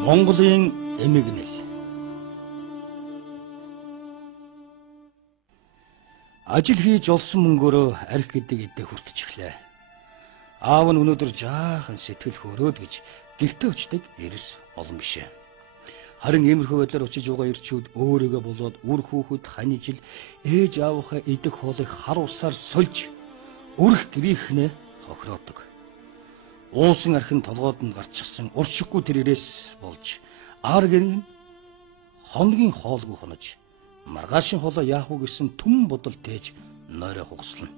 Монголын эмигнэл. Ажил хийж олсон мөнгөөрөө арх гэдэг эдээ хүртчихлээ. Аав нь өнөөдөр жаахан сэтгэл хөөрөөд гэж гэртээ очдог эрс олон бишээ. Харин иймэрхүү байдлаар очиж байгаа ирчүүд өөрийгөө болоод үр хүүхэд ханижил ээж аавынхаа идэх хоолыг хар усаар сольж үрх гэрийнхнээ хохироодог. Уусан архин толгойд нь гарчихсан уршиггүй тэр ирээс болж ар гэрийн хоногийн хоолгүй хонож маргаашийн хоолоо яах вэ гэсэн түн бодол тээж нойроо хугаслана.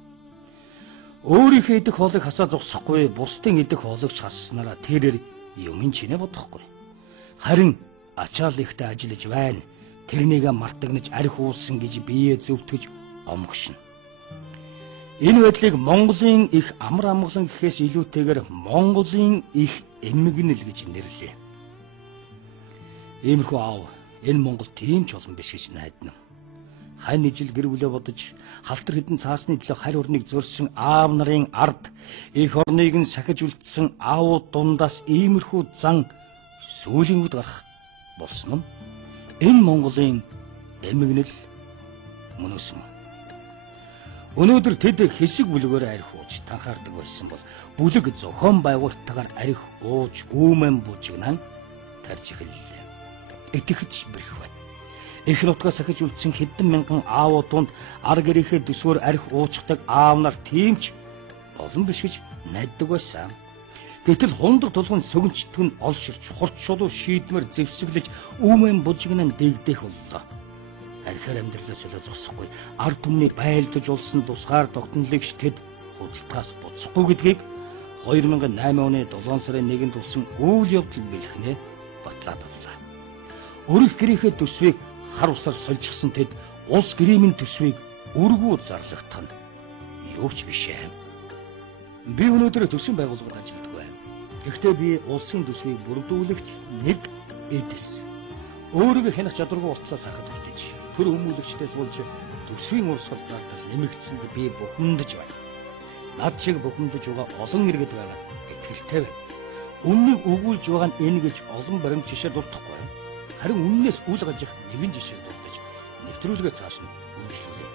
Өөрийнхөө идэх хоолыг хасаа зогсохгүй бусдын идэх хоолыг хассанараа тэрээр юм чинээ бодохгүй. Харин ачаал ихтэй ажиллаж байна. Тэрнийгээ мартагнаж арх уусан гэж биеэ зөвтгөж омгшно. Энэ байдлыг Монголын их амар амгалан гэхээс илүүтэйгээр Монголын их эмгэнэл гэж нэрлэе. Иймэрхүү аав энэ Монгол тийм ч олон биш гэж найдана. Хань ижил гэр бүлээ бодож халтар хідэн цаасны төлөө харь орныг зөрсөн аав нарын ард их орныг нь сахиж үлдсэн аавууд дундаас иймэрхүү зан сүүлийн үед гарах болсон нь энэ Монголын эмгэнэл мөнөөсөн. Өнөөдөр тэд хэсэг бүлгээр арх ууж танхаардаг байсан бол бүлэг зохион байгуулалтаар арх ууж үүмэн бужигнан тарж эхэллээ. Итгэж бэрх байна. Их нутгаас сахиж үлдсэн хэдэн мянган аавууданд ар гэрийнхээ төсвөр арх уучдаг аав нар тиймч олон биш гэж найддаг байсан. Гэтэл хундар тулгын сөгөнчтг нь олширч хурц шулуу шийдмэр зэвсэглэж үүмэн бужигнан дэгдэх боллоо. Архиар амьдралаас олоо зогсохгүй ард түмний байлдаж улсан тусгаар тогтнолыг тэд худалдаас буцахгүй гэдгийг 2008 оны 7 сарын 1-нд болсон үйл явдал бэлхнээ батлаад авлаа. Өрх гэрийнхээ төсвийг хар усаар сольжсэн тэд улс гэрийн төсвийг өргүү зарлагдах нь юу ч биш ээ. Би өнөөдөр төсвийн байгууллагад ажилладаг байна. Гэхдээ би улсын төсвийг бүрдүүлэгч нэг эдэс. Өөрийгөө хянах чадваргүй болтлоос хахад үлдээж төр хүмүүлэгчдээс болж төсвийн урсгал зардал нэмэгдсэнд би бухимдаж байна. Над шиг бухимдаж байгаа олон иргэд байгаа итгэлтэй байна. Үннийг өгүүлж байгаа нь энэ гэж олон баримт жишээ дуртахгүй байна. Харин үннээс үл гажих нэгэн жишээ дуртаж нэвтрүүлгээ цааш нь үргэлжлүүлье.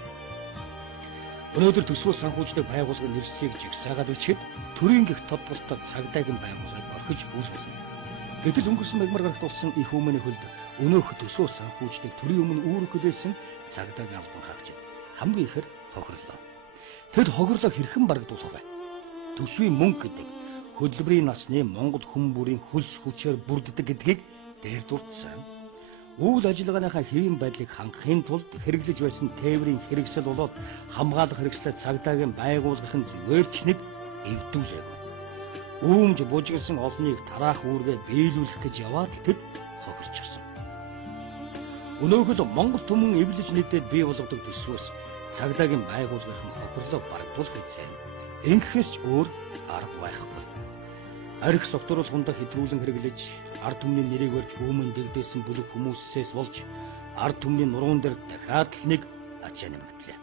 Өнөөдөр төсвөө санхүүждэг байгууллагын нэрсийг жигсаагаад бичихэд төрийн гих тодголтод цагдаагийн байгууллагыг орхиж бүлгэлнэ. Гэтэл өнгөрсөн мягмар гарагт болсон их өмнө хөлд өнөөх төсвөө санхүүждэг төрийн өмнө үүргэлсэн цагдаагийн албан хаагч хамгийн ихээр хохирлоо. Тэд хохирлоо хэрхэн барагдуулах вэ? Төсвийн мөнгө гэдэг хөдөлмөрийн насны Монгол хүн бүрийн хөлс хүчээр бүрддэг гэдгийг дээр дурдсан. Үйл ажиллагааныхаа хэвийн байдлыг хангахын тулд хэрэглэж байсан тээврийн хэрэгсэл болоод хамгаалах хэрэгслээ цагдаагийн байгууллагын зүгээрч нэг эвдүүлээгүй. Үүмж бужигсан олныг тараах үүргээ биелүүлэх гэж яваад тэд хохирчихсон. Өнөөхөл Монгол түмэн эвлэж нийтэд бий болгодог төсвөөс цагдаагийн байгууллагын хохирлоо барагдуулах үзье. Ингэхээс ч өөр арга байхгүй. Арх согтруулах хундаа хэтрүүлэн хэрэглэж ард түмний нэрийг барьж өмнө дэгдээсэн бүлэг хүмүүсээс болж ард түмний нуруунд дээр дахиад л нэг ачаа нэмэгдлээ.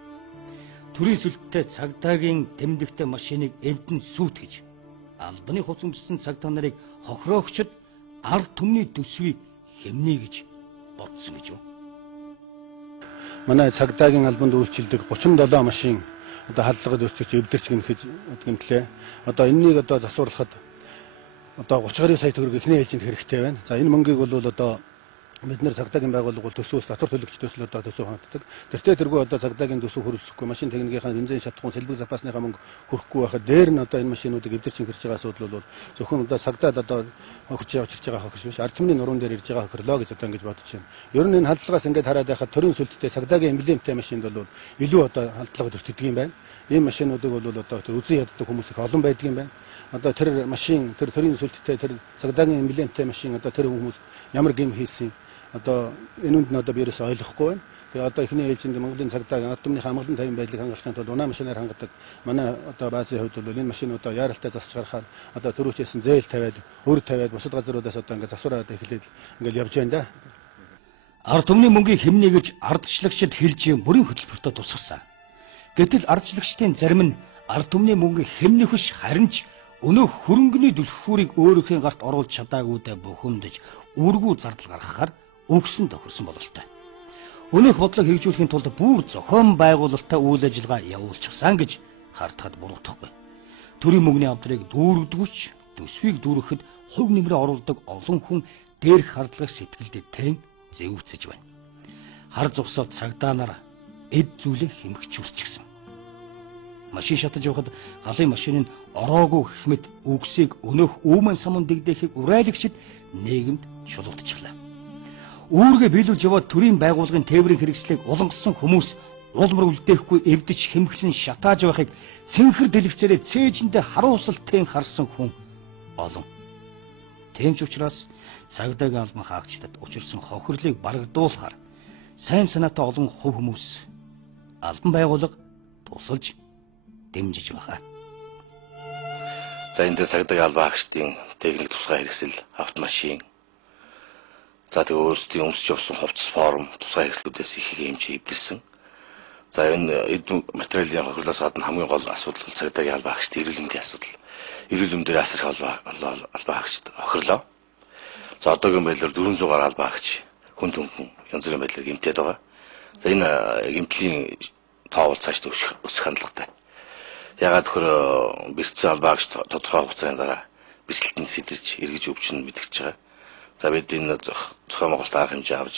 Төрийн сүлттэй цагдаагийн тэмдэгтэй машиныг эвдэн сүйтгэж албаны хувц өмссөн цагдаа нарыг хохироогчд ард түмний төсвийг хэмнэ гэж бодсон гэж юу? Манай цагдаагийн албанд үйлчилдэг 37 машин одоо халдлагад өсчөж эвдэрч гэмтлээ. Одоо энэнийг одоо засварлахад одоо 32 сая төгрөг эхний ээлжинд хэрэгтэй байна. За энэ мөнгийг бол одоо бид нэр цагдаагийн байгууллага бол төсвөөс татвар төлөгчдөөс л одоо төсөв ханддаг. Тэртээ одоо цагдаагийн төсөв хүрэлцэхгүй машин техникийнхаа бензин шатхуун сэлбэг запасныхаа мөнгө хүрхгүй байхад дээр нь одоо энэ машинуудыг эвдэрч гэрч байгаа асуудал бол зөвхөн одоо цагдаад одоо хохирч явж ирж байгаа хохирч биш ард түмний нуруунд дээр ирж байгаа хохирлоо гэж одоо ингэж бодож байна. Ер нь энэ халдлагаас ингээд хараад байхад төрийн сүлттэй цагдаагийн эмблемтэй машинд бол илүү одоо халдлага төртдөг юм байна. Ийм машинуудыг бол одоо үзэн яддаг хүмүүс их олон байдаг юм байна. Одоо тэр машин тэр төрийн сүлттэй тэр цагдаагийн эмблемтэй машин одоо тэр хүмүүс ямар гэм хийсэн одоо энүүнд нь одоо биерээс ойлгохгүй байна. Тэгээ одоо эхний ээлжинд Монголын цагдаагийн ард түмний амгалан тайван байдлыг хангахын тулд унаа машинаар хангадаг манай одоо баазын хувьд бол энэ машинуудаа яаралтай засч гарахаар одоо төрөөчсэн зээл тавиад өр тавиад бусад газруудаас одоо ингээд засвараад эхлээд ингээд явж байна да. Ард түмний мөнгийг хэмнэ гэж ардчлагчид хэлж мөрийн хөтөлбөртөө тусгасан. Гэтэл ардчлагчдын зарим нь ард түмний мөнгийг хэмнэх биш харин ч өнөөх хөрөнгөний түлхүүрийг өөрийнхөө гарт оруулж чадаагүйдээ бухимдаж үргүү зардал гаргахаар өгсөн тохирсон бололтой. Өнөөх бодлого хэрэгжүүлэхийн тулд бүр зохион байгуулалттай үйл ажиллагаа явуулчихсан гэж хардахад буруудахгүй. Төрийн мөнгөний хамтрыг дүүргдэгч төсвийг дүүрэхэд хувь нэмрээ оруулдаг олон хүн дээрх хардлагыг сэтгэлдээ тэн зэвүүцэж байна. Хар зогсоод цагдаа нар эд зүйлээ хэмгчүүлчихсэн. Машин шатаж явахад галын машин нь ороогүй гэх мэт үгсийг өнөөх өвмөн самун дэгдэхийг урайлагчид нийгэмд чулуудчихлаа. Үүргээ биелүүлж яваад төрийн байгууллагын тээврийн хэрэгслийг улангасан хүмүүс улмар үлдээхгүй эвдэж хэмгэлэн шатааж байхыг цэнхэр дэлгэцээрээ цээжиндээ харуулсалтын харсан хүн олон. Тийм ч учраас цагдаагийн албан хаагчдад учирсан хохирлыг барагдуулахаар сайн санаатай олон хувь хүмүүс албан байгууллага тусалж дэмжиж байгаа. За энэ дээр цагдаагийн албан хаагчдын техник тусгай хэрэгсэл, автомашин, за тэгээ өөрсдийн өмсөж явсан хувцас форм тусгай хэрэгслүүдээс их хэмжээ эвдэлсэн. За энэ эд материалын хохирлоос гадна хамгийн гол асуудал бол цагдаагийн албан хаагчдын эрүүл мэндийн асуудал. Эрүүл мэндээр асрах албан хаагчд хохирлоо. За одоогийн байдлаар 400 гаруй албан хаагч хүн түнхэн янз бүрийн байдлаар гэмтээд байгаа. За энэ гэмтлийн тоо бол цааш өсөх хандлагатай. Ягаад гэхээр бэрхсэн албан хаагч тодорхой хугацааны дараа бэрхсэлтэнд сэтэрч эргэж өвчин мэдгэж байгаа. За бид энэ зохион байгуулалт арга хэмжээ авч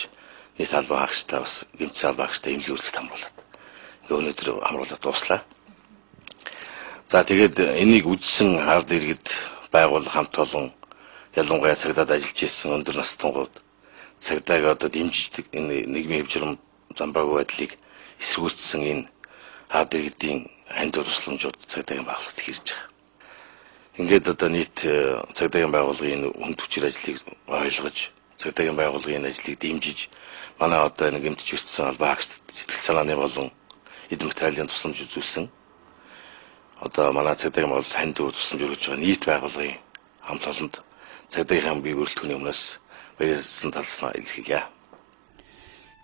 нийт албан хаагчтай бас гэмтсэн албан хаагчтай эмнэлгийн үйлчлэлд хамруулад өнөөдөр хамруулаад дуслаа. За тэгээд энийг үздсэн ард иргэд байгууллага хамт олон ялангуяа цагдаад ажиллаж исэн өндөр настангууд цагдааг одоо дэмждэг энэ нийгмийн хэвжрам замбраагүй байдлыг эсэргүүцсэн энэ ард иргэдийн хандив тусламжууд цагдаагийн байгууллагт hirж байгаа. Ингээд одоо нийт цагдаагийн байгууллагын хүнд хүчээр ажлыг ойлгож, цагдаагийн байгууллагын ажлыг дэмжиж, манай одоо нэг гэмтэж ирсэн албан хаагчдад сэтгэл санааны болон эд материалын тусламж үзүүлсэн. Одоо манай цагдаагийн байгууллага хандив тусламж өргөж байгаа нийт байгууллагын хамт олонд цагдаагийн бие бүрэлдэхүүний өмнөөс баярлсан талснаа илэрхийлье.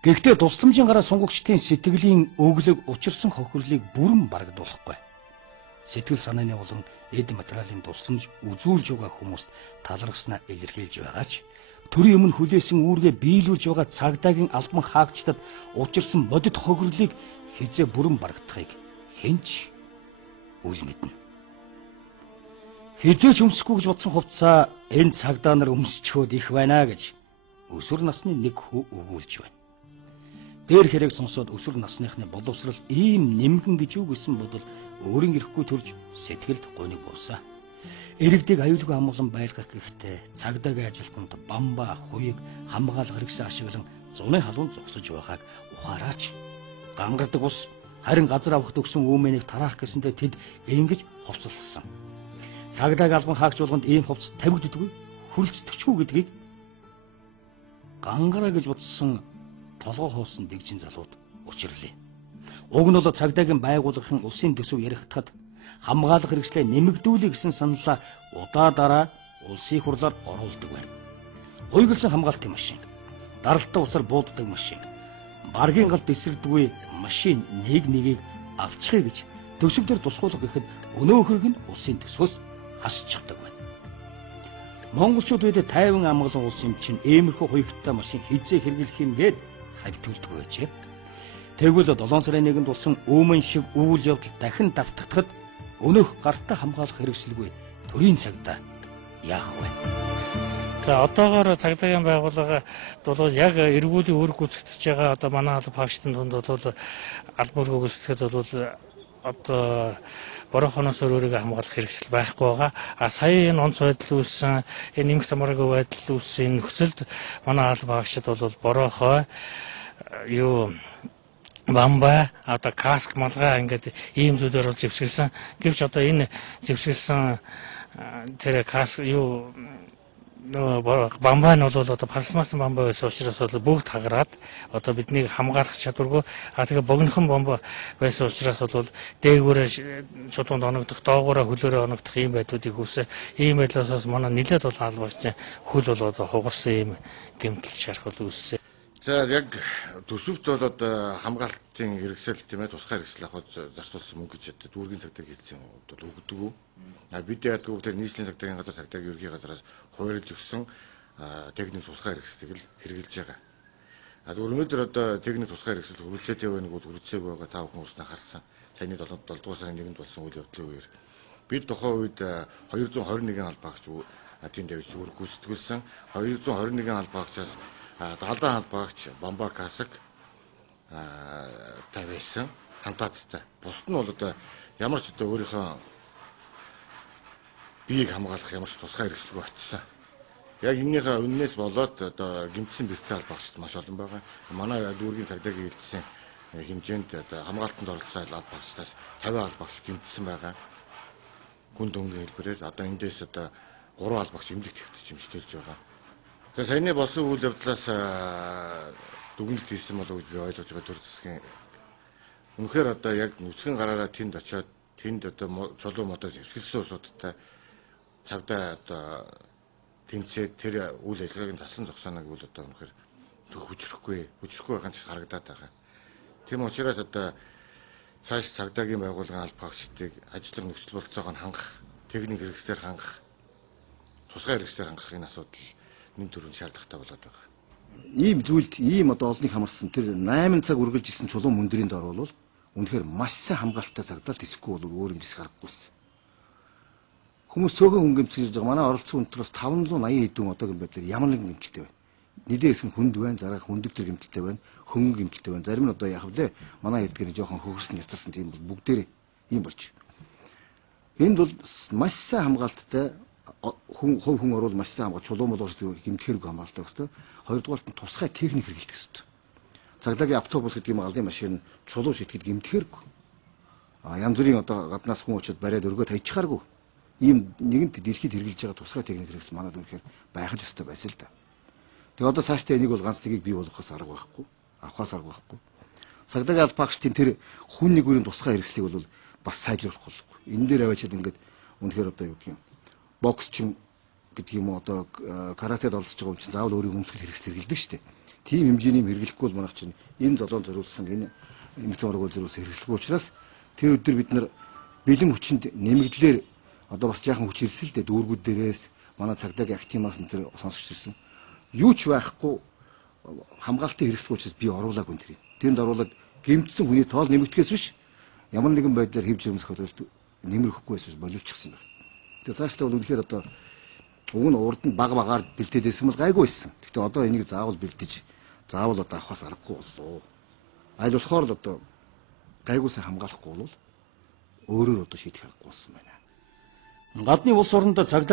Гэхдээ тусламжийн гараа сунгагчдын сэтгэлийн өглөг учирсан хохирлыг бүрэн барагдуулахгүй. Сэтгэл санааны болон эд материалын тусламж үзүүлж байгаа хүмүүст талархснаа илэрхийлж байгаа ч төрийн өмнө хүлээсэн үүргээ биелүүлж байгаа цагдаагийн албан хаагчдад учирсан бодит хохирлыг хизээ бүрэн барагдахыг хэнч үл мэднэ. Хизээч өмсөхгүй гэж бодсон хувцаа энэ цагдаа нар өмсчхөөд их байна гэж өсвөр насны нэг хүү өгүүлж байна. Дээр хэрэг сонсоод өсвөр насныхны боловсрал ийм нэмгэн гэж юу гэсэн бодол өөрийн ирэхгүй төрж сэтгэлд гониг буусаа. Иргэдийг аюулгүй амгалан байлгах гэхдээ цагдаагийн ажилтнууд бамба, хуйг, хамгаалах хэрэгсээ ашиглан зуны халуун зогсож байгааг ухаараач. Гангардаг ус харин газар авахд өгсөн үүмэнийг тараах гэсэндээ тэд ингэж хувцалсан. Цагдаагийн албан хаагч болгонд ийм хувцас тавигддаггүй, хүлцдэгчгүй гэдгийг гангараа гэж бодсон толгой хоосон дэгжин залууд учирлээ. Уг нь бол цагдаагийн байгууллагын улсын төсөв яригдахад хамгаалах хэрэгслээ нэмэгдүүлэх гэсэн саналаа удаа улсын хурлаар оруулдаг байна. Хуйгалсан хамгаалтын машин, даралтай усаар бууддаг машин, баргийн галд эсрэгдгүй машин нэгийг авчихъя гэж төсөвдөр тусгуулах гэхэд өнөөхийг нь улсын төсвөөс хасчихдаг байна. Монголчууд үед тайван амгалан улсын чинь иймэрхүү хуйгттай машин хизээ хэрэглэх юм гээд хавьтуулдаг байжээ. Тэгвэл 7 сарын 1-нд болсон өөмөн шиг үйл явдал дахин давтагдахад өнөөх гартаа хамгаалах хэрэгсэлгүй төрийн цагдаа яах вэ? За одоогоор цагдаагийн байгууллага бол яг эргүүлийн үүрэг гүйцэтгэж байгаа одоо манай албан хаагчдын дунд бол албан үүрэг гүйцэтгэхэд бол одоо борохоноос өөрийгөө хамгаалах хэрэгсэл байхгүй байгаа. Сая энэ онц байдал үүссэн, энэ нэмэх замбраагүй байдал үүссэн нөхцөлд манай албан хаагчид бол борохоо бамба одоо каск малгай ингээд ийм зүйлээр бол зэвсгэлсэн. Гэвч одоо энэ зэвсгэлсэн тэр каск бамбаа нь бол одоо пластмассын бамбаа байсан учраас бүгд хагараад одоо биднийг хамгаалах чадваргүй тэгээ богинохон бомба байсан учраас бол дээгүүрээ чулуунд оногдох, доогоороо хөлөөрөө оногдох ийм байдлуудыг үүсэ. Ийм байдлаас манай нэлээд бол албагч хөл бол одоо хугарсан ийм гэмтэл шарх бол үүссэн. За яг төсөвт бол одоо хамгаалтын хэрэгсэл тийм ээ тусгай хэрэгсэл авах зарцуулсан мөнгө гэж дүүргийн цагдаа хэлсэн бол өгдөг. Бид яадаг тэр нийслэлийн цагдаагийн газар цагдаагийн ерхий газараас хууль зөксөн техник тусгай хэрэгслийг л хэрэгжилж байгаа. Өнөөдөр одоо техник тусгай хэрэгсэл хүрэлцээтэй байна гэж хүрэлцээг байгаа та бүхэн өөрснөө харсан. Саяны 7 дугаар сарын 1-нд болсон үйл явдлын үеэр бид тухайн үед 221 албаагч тийм дэвж үүрэг гүйцэтгүүлсэн. 221 албаагчаас даалдан албаагч Бамбак Касак тавьсан хамтаацтай. Бусд нь бол одоо ямар ч одоо өөрийнхөө биеийг хамгаалах ямар ч тусгай хэрэгслгүй очсон. Яг энэнийхээ үннээс болоод одоо гэмтсэн бэлтгэл албаагчид маш олон байгаа. Манай дүүргийн цагдаагийн хэлсэн хэмжээнд одоо хамгаалтанд оролцсон албаагчдаас 50 албаагч гэмтсэн байгаа. Гүн дөнгөний хэлбэрээр одоо эндээс одоо 3 албаагч эмнэлэгт хэвтэж хэмжтэлж байгаа. Тэгээ саяны болсон үйл явдлаас дүгнэлт хийсэн болов уу гэж би ойлгож байгаа төр засгийн. Үнэхээр одоо яг нүцгэн гараараа тэнд очиод тэнд одоо чулуу модоо зэвсгэлсэн улсуудтай цагдаа одоо тэмцээд тэр үйл ажиллагааг нь талсан зогсооног бол одоо үнэхээр хүчрэхгүй байгаа ч харагдаад байгаа. Тийм учраас одоо цааш цагдаагийн байгууллагын албаагчдыг ажлын нөхцөл болцоог нь хангах, техник хэрэгслээр хангах, тусгай хэрэгслээр хангах энэ асуудал нэн төрөнд шаардлагатай болоод байгаа. Ийм зүйлд ийм одоо олныг хамарсан тэр 8 цаг үргэлж исэн чулуун мөндрийн дор бол үнэхээр маш сайн хамгаалалттай цагдаад тэсэхгүй бол өөр юм дэс гарахгүйсэн. Хүмүүс цөөхөн хүн гэмцэж байгаа. Манай оролцсон хүндрээс 580 хэдэн одоогийн байдлаар ямар нэгэн гэмтэлтэй байна. Нийлээ хэсэг нь хүнд байна, зарах хүндэг төр гэмтэлтэй байна, хөнгөн гэмтэлтэй байна. Зарим нь одоо яг лээ манай хэдгээр жоохон хөгөрсөн яцарсан тийм бол бүгдээрээ ийм болж. Энд бол маш сайн хамгаалттай хүн орвол маш сайн хамгаалт чулуун болгож гэмтгэхэрэг хамгаалдаг хэвээр. Хоёрдугаарт нь тусгай техник хэрэглэдэг хэвээр. Цагдаагийн автобус гэдэг юм алын машин чулуу шитгэд гэмтгэхэрэг. Янз бүрийн одоо гаднаас хүн очиод бариад өргөө тайчихааргүй. Ийм нэгэнт дэлхийд хэрэгжилж байгаа тусгай техник хэрэгсэл манад үнэхээр байх л ёстой байсан л да. Тэгээ одоо цаашдаа энийг бол ганц тгийг бий болгохоос арга байхгүй. Авахаас арга байхгүй. Цагдаагийн албаагчдын тэр хүн нэгүрийн тусгай хэрэгслийг бол бас сайжруулах болохгүй. Энэ дээр аваачаад ингээд үнэхээр одоо юу гэх юм боксчин гэдэг юм уу одоо каратед олсож байгаа юм чинь заавал өөрийн өмсгөл хэрэгсэл хэрэгэлдэг шүү дээ. Тийм хэмжээний хэрэглэхгүй бол манайх чинь энэ золоон зориулсан энэ эмцэн ургуул зориулсан хэрэгслэхгүй учраас тэр өдөр бид нар бэлэн хүчинд нэмэгдлэр одоо бас жаахан хүч ирсэн л дээ дүүргүүд дээрээс манай цагдаагийн актимаас нь тэр сонсогч ирсэн. Юу ч байхгүй хамгаалтын хэрэгсэл учраас би оруулаагүй тэрийг. Тэнд оруулаад гэмтсэн хүний тоол нэмэгдэхээс биш ямар нэгэн байдлаар хэвж өмсөх хөдөлт нэмрэхгүй байсан боловчсон байна. Тэгээ цаашдаа бол үнэхээр одоо уг нь урд нь баг багаар бэлдээдсэн бол гайгүй байсан. Гэхдээ одоо энийг заавал бэлдэж заавал одоо авахаас аргагүй боллоо. Аль болохоор л одоо гайгүйсээ хамгаалахгүй бол өөрөөр одоо шийдэх аргагүй болсон байна. Гадны улс оронд цагдаа